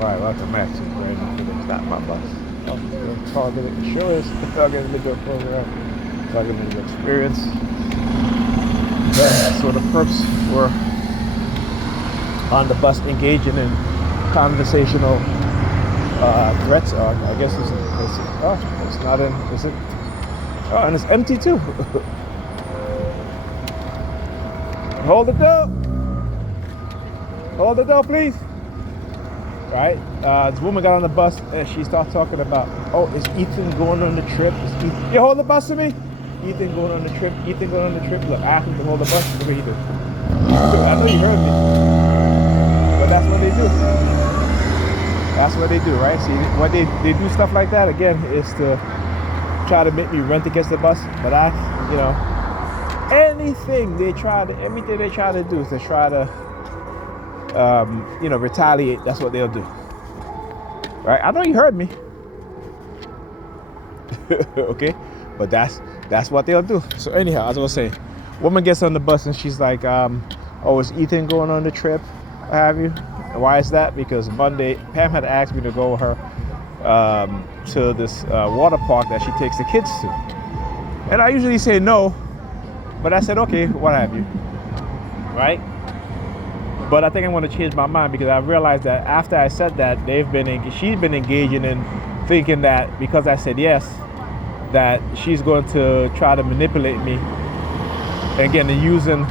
Alright, welcome back to Brand New Phoenix. Not my bus. I'm targeted insurance, targeted legal program, targeted legal experience. Yeah, so the perps were on the bus engaging in conversational threats. I guess it's not in, is it? Oh, and it's empty too. Hold the door. Hold the door, please. Right? This woman got on the bus and she started talking about, oh, is Ethan going on the trip? You hold the bus to me? Ethan going on the trip. Ethan going on the trip. Look, I asked him to hold the bus. Look what he did. I know you heard me. But that's what they do. That's what they do, right? See, when they do stuff like that, again, is to try to make me rent against the bus. But everything they try to do is to try to retaliate. That's what they'll do, right? I know you heard me. Okay, but that's what they'll do. So anyhow, as I was saying, woman gets on the bus and she's like, oh, is Ethan going on the trip? What have you? And why is that? Because Monday Pam had asked me to go with her to this water park that she takes the kids to, and I usually say no, but I said okay, what have you, right? But I think I'm going to change my mind because I realized that after I said that, she's been engaging in thinking that because I said yes, that she's going to try to manipulate me. Again, and using,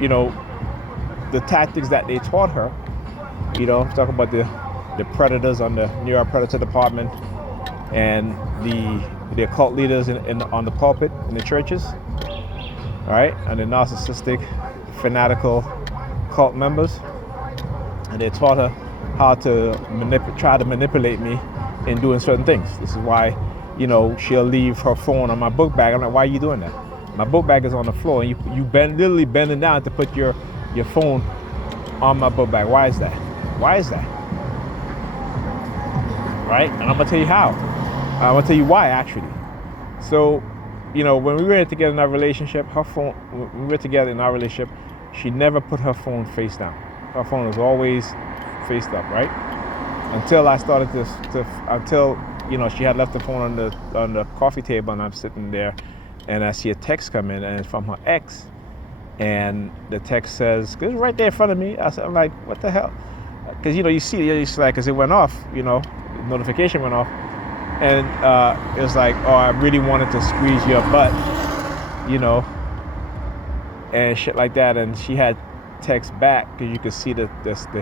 the tactics that they taught her. Talking about the predators on the New York Predator Department and the cult leaders on the pulpit in the churches, all right, and the narcissistic, fanatical cult members, and they taught her how to try to manipulate me in doing certain things. This is why, she'll leave her phone on my book bag. I'm like, why are you doing that? My book bag is on the floor, and you literally bending down to put your phone on my book bag. Why is that? Why is that? Right? And I'm gonna tell you how. I'm gonna tell you why, actually. So, when we were together in our relationship, when we were together in our relationship, she never put her phone face down. Her phone was always faced up, right? Until I started until she had left the phone on the coffee table, and I'm sitting there, and I see a text come in, and it's from her ex, and the text says, "It's right there in front of me." I'm like, "What the hell?" Because you see it, it's like, because it went off, the notification went off, and it was like, "Oh, I really wanted to squeeze your butt," and shit like that. And she had text back because you could see the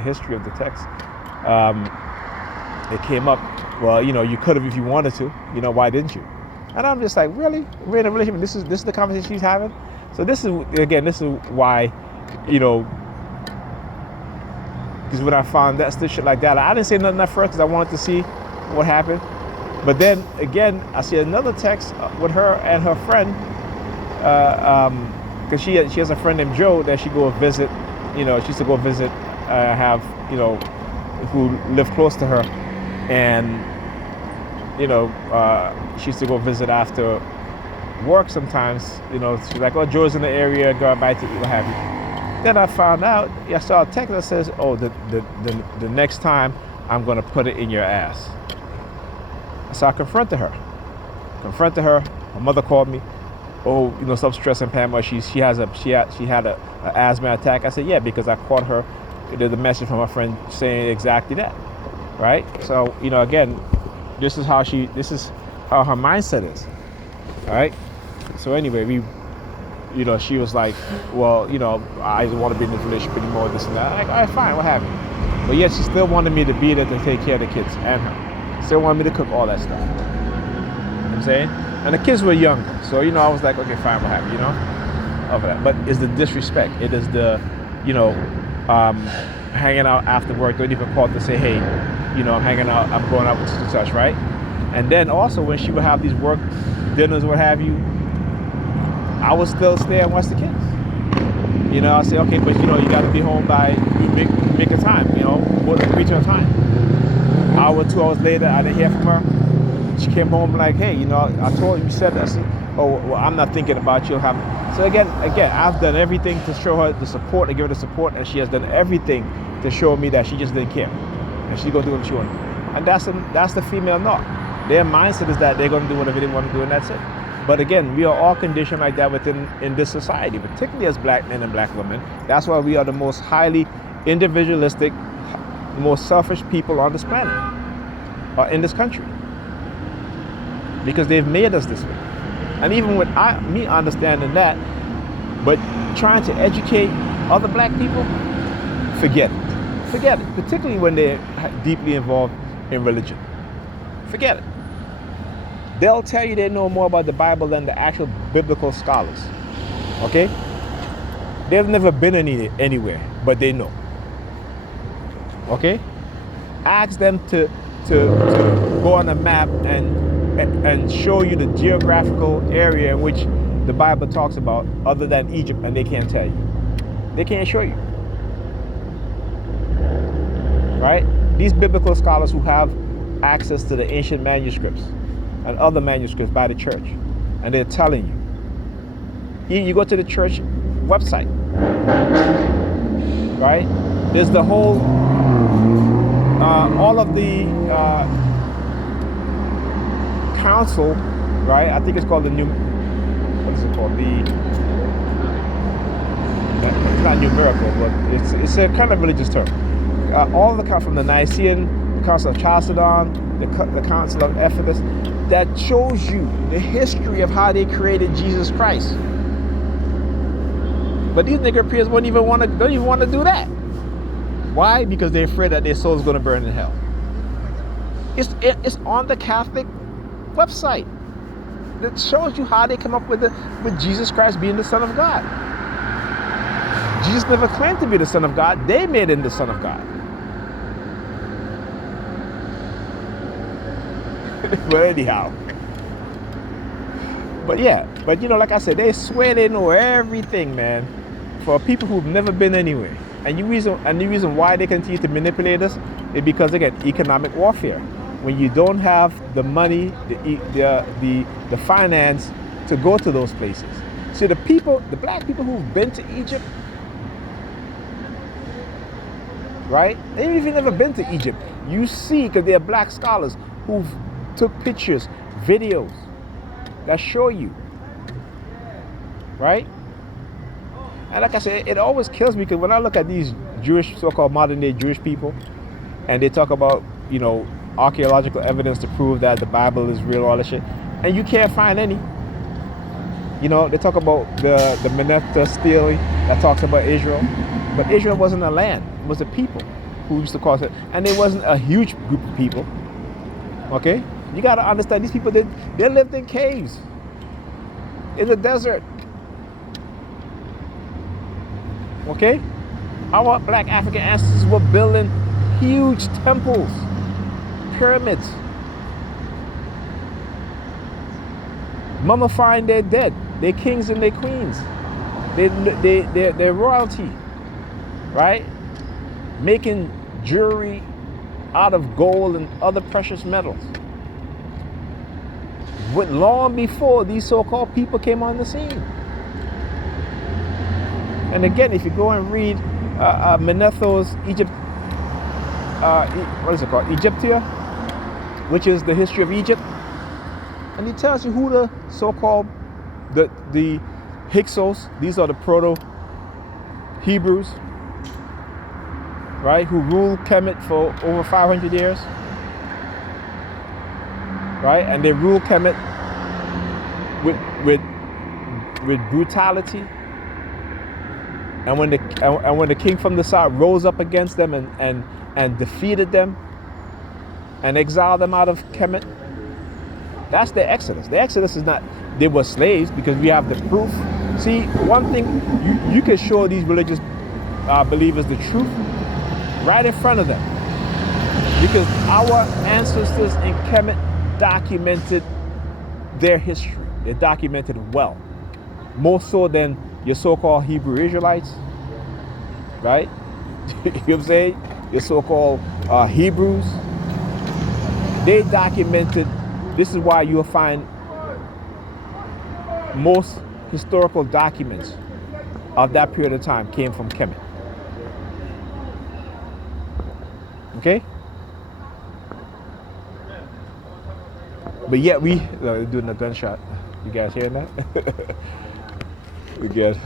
history of the text. It came up, well, you could have if you wanted to. Why didn't you? And I'm just like, really? We're in a relationship. This is the conversation she's having. So this is why, because when I found that shit like that, I didn't say nothing at first because I wanted to see what happened. But then again, I see another text with her and her friend. Because she has a friend named Joe that she go visit. She used to go visit, who lived close to her, and she used to go visit after work sometimes. She's like, "Oh, Joe's in the area, go out to eat, what have you." Then I found out, I saw a text that says, "Oh, the next time I'm gonna put it in your ass." So I confronted her. Her mother called me. "Oh, stop stressing, Pamela. She had an asthma attack." I said, "Yeah, because I caught her. There's a message from her friend saying exactly that, right?" So again, this is how her mindset is, all right. So anyway, she was like, "Well, I don't want to be in this relationship anymore. This and that." I'm like, "All right, fine, what have you?" But yet she still wanted me to be there to take care of the kids and her. Still wanted me to cook all that stuff. You know what I'm saying? And the kids were young, so I was like, okay, fine, what have you, of that. But it's the disrespect. It is the, hanging out after work. Don't even call to say, hey, I'm hanging out. I'm going out with such, right? And then also when she would have these work dinners, what have you, I would still stay and watch the kids. I say, okay, but you got to be home by make a time. Return time. Hour, 2 hours later, I didn't hear from her. She came home like, hey, I told you said that. Oh, well, I'm not thinking about you. So again, I've done everything to show her the support and give her the support, and she has done everything to show me that she just didn't care. and she's gonna do what she wants. And that's the female norm. Their mindset is that they're gonna do whatever they want to do, and that's it. But again, we are all conditioned like that in this society, particularly as black men and black women. That's why we are the most highly individualistic, most selfish people on this planet, or in this country, because they've made us this way. And even with me understanding that, but trying to educate other black people, forget it. Forget it. Particularly when they're deeply involved in religion. Forget it. They'll tell you they know more about the Bible than the actual biblical scholars. Okay? They've never been anywhere, but they know. Okay? Ask them to go on a map and show you the geographical area in which the Bible talks about other than Egypt, and they can't tell you. They can't show you. Right? These biblical scholars who have access to the ancient manuscripts and other manuscripts by the church, and they're telling you. You go to the church website, right? There's the whole, all of the council, right? I think it's called what is it called? It's not numerical, but it's a kind of religious term. All of the council, from the Nicene, the Council of Chalcedon, the Council of Ephesus, that shows you the history of how they created Jesus Christ. But these Negropeans don't even want to do that. Why? Because they're afraid that their soul is going to burn in hell. It's on the Catholic website that shows you how they come up with Jesus Christ being the Son of God. Jesus never claimed to be the Son of God. They made him the Son of God. But anyhow, but like I said, they swear they know everything, man, for people who've never been anywhere. And the reason why they continue to manipulate us is because, again, economic warfare. When you don't have the money, the finance to go to those places. See, the black people who've been to Egypt, right? They've even never been to Egypt. You see, because they're black scholars who've took pictures, videos that show you, right? And like I said, it always kills me because when I look at these so-called modern day Jewish people, and they talk about, archaeological evidence to prove that the Bible is real, all that shit, and you can't find any. They talk about the Meneptah stele that talks about Israel, but Israel wasn't a land; it was a people who used to cause it, and it wasn't a huge group of people. Okay. You got to understand, these people, they lived in caves, in the desert. Okay? Our black African ancestors were building huge temples, pyramids, mummifying their dead, their kings and their queens, their royalty, right? Making jewelry out of gold and other precious metals. Long before these so-called people came on the scene. And again, if you go and read Manetho's what is it called? Egyptia, which is the history of Egypt, and he tells you who the so-called the Hyksos, these are the proto-Hebrews, right, who ruled Kemet for over 500 years. Right, and they ruled Kemet with brutality. And when the king from the south rose up against them and defeated them and exiled them out of Kemet, that's the Exodus. The Exodus is not they were slaves, because we have the proof. See, one thing you can show these religious believers the truth right in front of them, because our ancestors in Kemet documented their history. They documented it well, more so than your so-called Hebrew Israelites, right? You know what I'm saying? Your so-called Hebrews. They documented. This is why you'll find most historical documents of that period of time came from Kemet. Okay? But yet they're doing a gunshot. You guys hearing that? We get.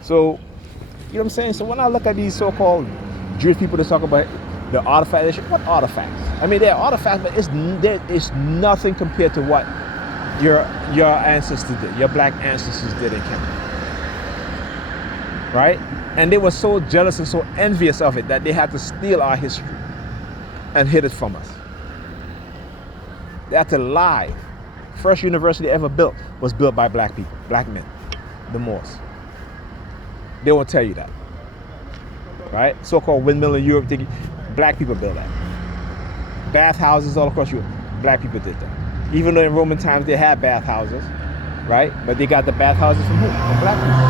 So, you know what I'm saying? So when I look at these so-called Jewish people that talk about the artifacts, what artifacts? I mean, they're artifacts, but it's nothing compared to what your ancestors did, your black ancestors did in Kenya. Right? And they were so jealous and so envious of it that they had to steal our history and hid it from us. They had to lie. First university ever built was built by black people, black men, the Moors. They won't tell you that. Right? So-called windmill in Europe, black people built that. Bathhouses all across Europe, black people did that. Even though in Roman times they had bathhouses, right? But they got the bathhouses from who? From black people.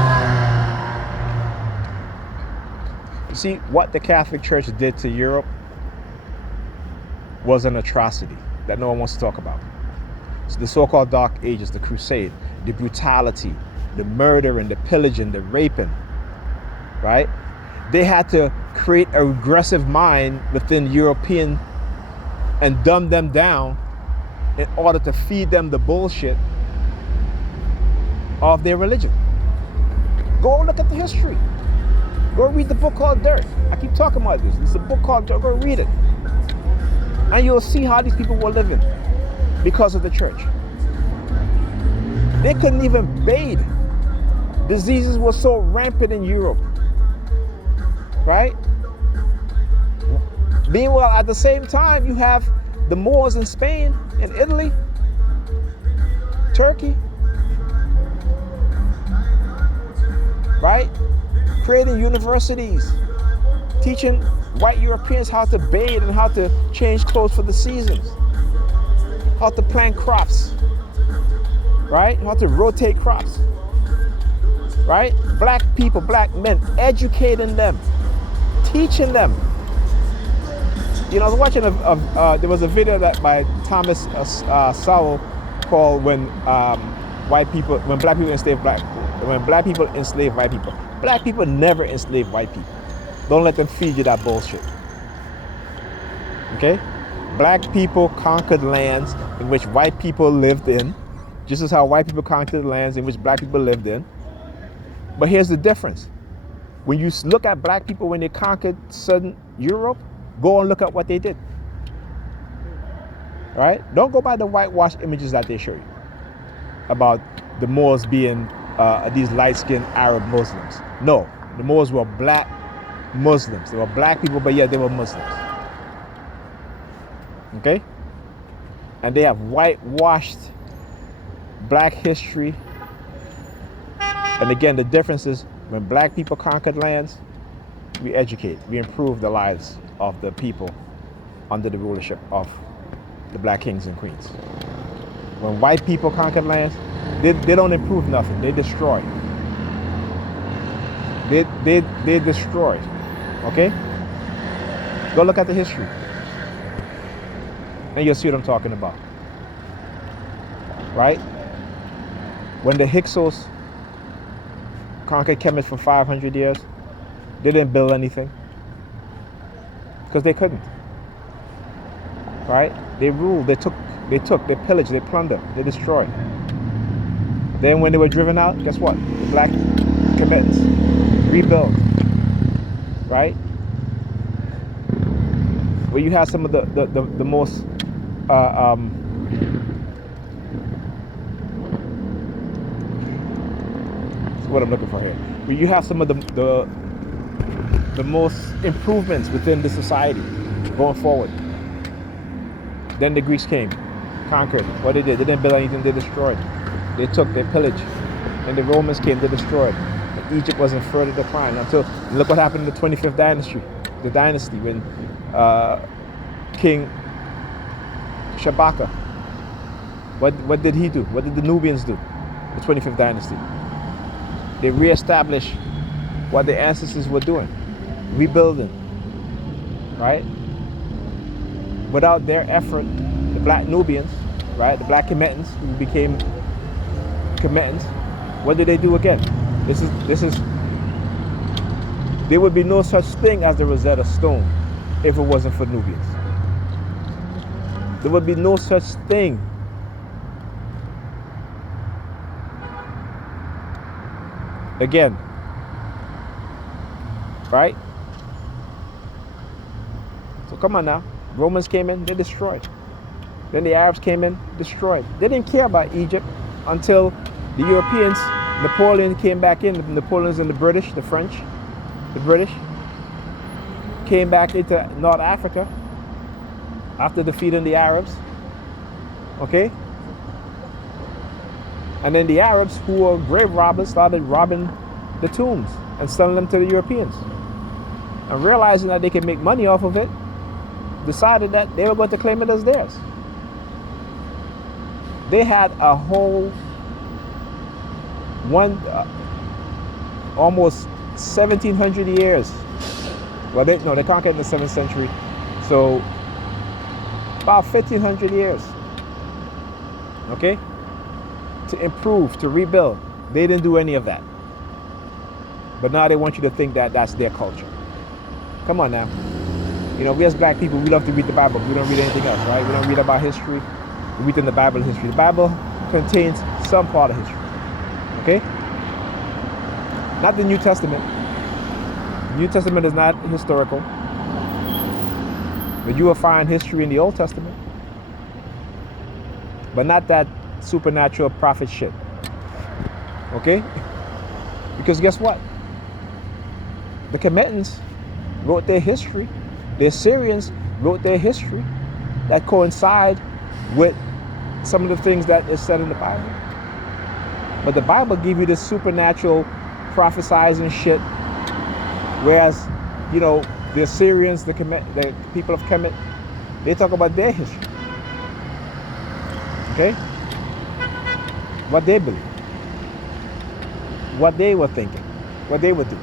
You see, what the Catholic Church did to Europe was an atrocity that no one wants to talk about. So the so-called Dark Ages, the Crusade, the brutality, the murdering, the pillaging, the raping, right? They had to create a regressive mind within European and dumb them down in order to feed them the bullshit of their religion. Go look at the history. Go read the book called Dirt. I keep talking about this. It's a book called Dirt. Go read it. And you'll see how these people were living because of the church. They couldn't even bathe. Diseases were so rampant in Europe. Right? Meanwhile, at the same time, you have the Moors in Spain, in Italy, Turkey, right? Creating universities, teaching white Europeans how to bathe and how to change clothes for the seasons, how to plant crops, right? How to rotate crops, right? Black people, black men, educating them, teaching them. You know, I was watching there was a video that by Thomas Sowell called when black people enslaved white people. Black people never enslaved white people. Don't let them feed you that bullshit. Okay? Black people conquered lands in which white people lived in, just as how white people conquered lands in which black people lived in. But here's the difference. When you look at black people when they conquered southern Europe, go and look at what they did. Right? Don't go by the whitewashed images that they show you about the Moors being these light-skinned Arab Muslims. No, the Moors were black Muslims. They were black people, but yet they were Muslims. Okay? And they have whitewashed black history. And again, the difference is when black people conquered lands, we educate, we improve the lives of the people under the rulership of the black kings and queens. When white people conquered lands, they don't improve nothing. They destroy. They destroy. Okay? Go look at the history. And you'll see what I'm talking about. Right? When the Hyksos conquered Kemet for 500 years, they didn't build anything. Because they couldn't. Right? They ruled, they pillaged, they plundered, they destroyed. Then when they were driven out, guess what? The black Kemetans rebuilt. Right? Where you have some of the most what I'm looking for here. Where you have some of the most improvements within the society going forward. Then the Greeks came, conquered. What they did, they didn't build anything, they destroyed. They took, they pillaged. And the Romans came, they destroyed. And Egypt was in further decline until, look what happened in the 25th dynasty. The dynasty when King Shabaka, what did he do? What did the Nubians do? The 25th dynasty. They reestablished what their ancestors were doing, rebuilding, right? Without their effort, the black Nubians, right, the black Kemetans who became Kemetans, what did they do again? This is. There would be no such thing as the Rosetta Stone if it wasn't for Nubians. There would be no such thing again, right? So come on now. Romans came in, they destroyed. Then the Arabs came in, destroyed. They didn't care about Egypt until the Europeans, Napoleon came back in, the Napoleons and the British, the French, the British, came back into North Africa after defeating the Arabs, okay? And then the Arabs, who were grave robbers, started robbing the tombs and selling them to the Europeans. And realizing that they could make money off of it, decided that they were going to claim it as theirs. They had a whole almost 1,700 years. Well, they conquered in the 7th century. So about 1,500 years, okay, to improve, to rebuild. They didn't do any of that. But now they want you to think that that's their culture. Come on now. You know, we as black people, we love to read the Bible. We don't read anything else, right? We don't read about history. We read in the Bible history. The Bible contains some part of history, okay? Not the New Testament. The New Testament is not historical. But you will find history in the Old Testament. But not that supernatural prophet shit, okay? Because guess what? The Commentans wrote their history. The Assyrians wrote their history that coincide with some of the things that is said in the Bible. But the Bible gives you this supernatural prophesizing shit, whereas, you know, the Assyrians, the people of Kemet, they talk about their history. Okay? What they believe, what they were thinking, what they would do.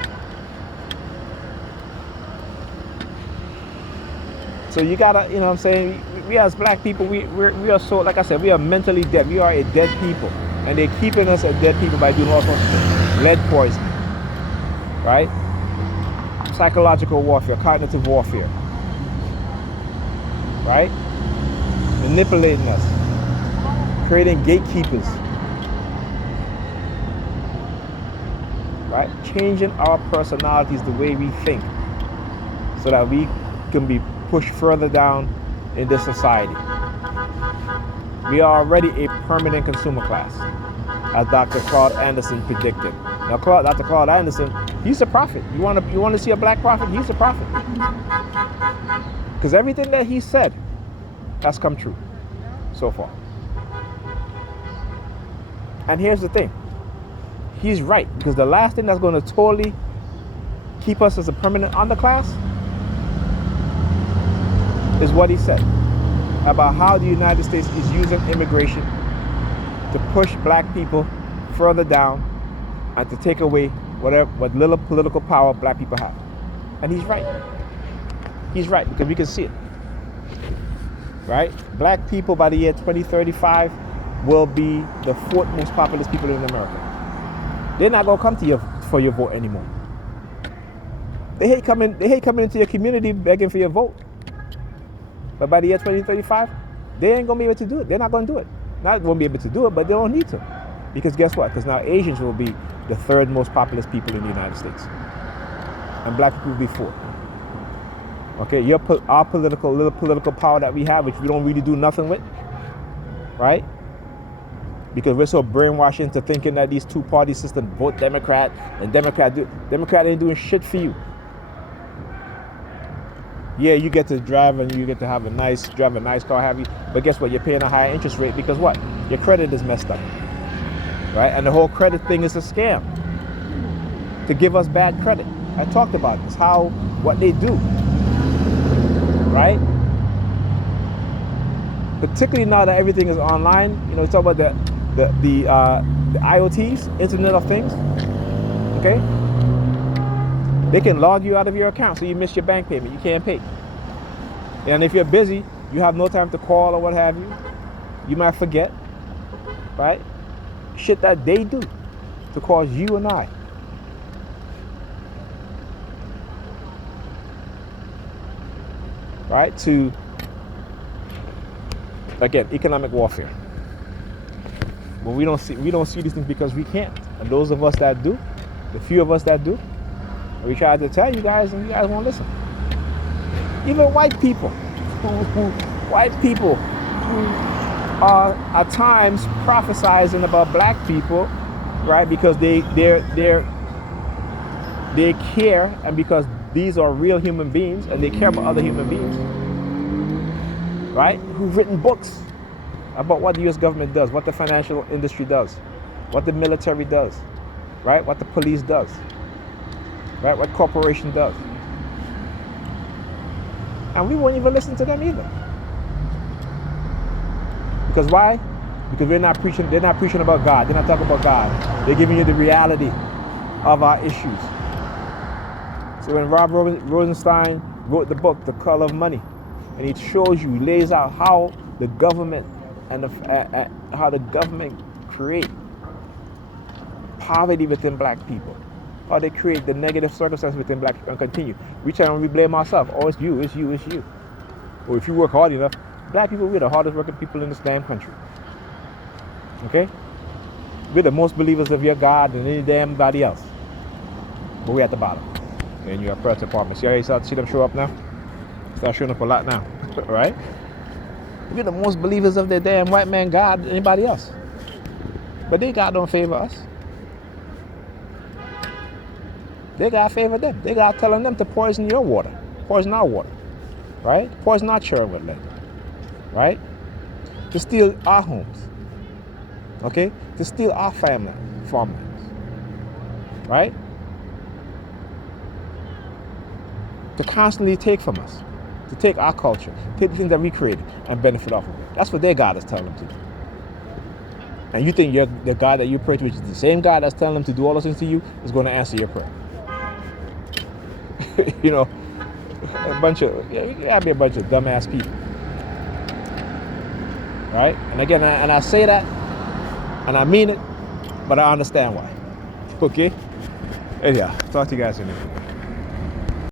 So you gotta, you know what I'm saying, we as black people, we are so, like I said, we are mentally dead. We are a dead people. And they're keeping us a dead people by doing all sorts of things. Lead poison, right? Psychological warfare, cognitive warfare, right? Manipulating us, creating gatekeepers, right? Changing our personalities, the way we think, so that we can be pushed further down in this society. We are already a permanent consumer class, as Dr. Claude Anderson predicted. Now, Dr. Claude Anderson, he's a prophet. You want to see a black prophet? He's a prophet. Because everything that he said has come true so far. And here's the thing. He's right, because the last thing that's going to totally keep us as a permanent underclass is what he said about how the United States is using immigration to push black people further down and to take away what little political power black people have. And he's right. He's right, because we can see it. Right? Black people by the year 2035 will be the 4th most populous people in America. They're not gonna come to you for your vote anymore. They hate coming into your community begging for your vote. But by the year 2035, they ain't gonna be able to do it. They're not gonna do it. Not won't be able to do it, but they don't need to. Because guess what? Because now Asians will be the 3rd most populous people in the United States. And black people will be 4th. Okay, our little political power that we have, which we don't really do nothing with, right? Because we're so brainwashed into thinking that these two-party system, vote Democrat, and Democrat ain't doing shit for you. Yeah, you get to drive and you get to drive a nice car, have you? But guess what? You're paying a higher interest rate because what? Your credit is messed up, right? And the whole credit thing is a scam to give us bad credit. I talked about this, what they do, right? Particularly now that everything is online. You know, talk about the IoTs, Internet of Things. Okay. They can log you out of your account, so you miss your bank payment. You can't pay. And if you're busy, you have no time to call or what have you. You might forget, right? Shit that they do to cause you and I. Right? To, again, economic warfare. But we don't see these things because we can't. And those of us that do, The few of us that do, we try to tell you guys, and you guys won't listen. Even white people, who are at times prophesizing about black people, right? Because they care, and because these are real human beings and they care about other human beings, right? Who've written books about what the U.S. government does, what the financial industry does, what the military does, right? What the police does, right? What corporation does. And we won't even listen to them either. Because why? Because they're not preaching about God. They're not talking about God. They're giving you the reality of our issues. So when Rob Rosenstein wrote the book, The Color of Money, and he shows you, lays out how the government create poverty within black people, how they create the negative circumstances within black people, and continue. We try and we blame ourselves. Oh, it's you. Or if you work hard enough, black people, we're the hardest working people in this damn country. Okay? We're the most believers of your God than any damn body else. But we're at the bottom. And you're a prayer department. See how you start to see them show up now? Start showing up a lot now. Right? We're the most believers of their damn white man God than anybody else. But they God don't favor us. They God favor them. They God telling them to poison your water. Poison our water. Right? Poison our children with lead. Right? To steal our homes. Okay? To steal our farmlands. Right? To constantly take from us. To take our culture. Take the things that we created and benefit off of it. That's what their God is telling them to do. And you think the God that you pray to, which is the same God that's telling them to do all those things to you, is going to answer your prayer. You know, you gotta be a bunch of dumbass people. Right? And again, I say that, and I mean it, but I understand why. Okay? Anyhow, talk to you guys in a minute.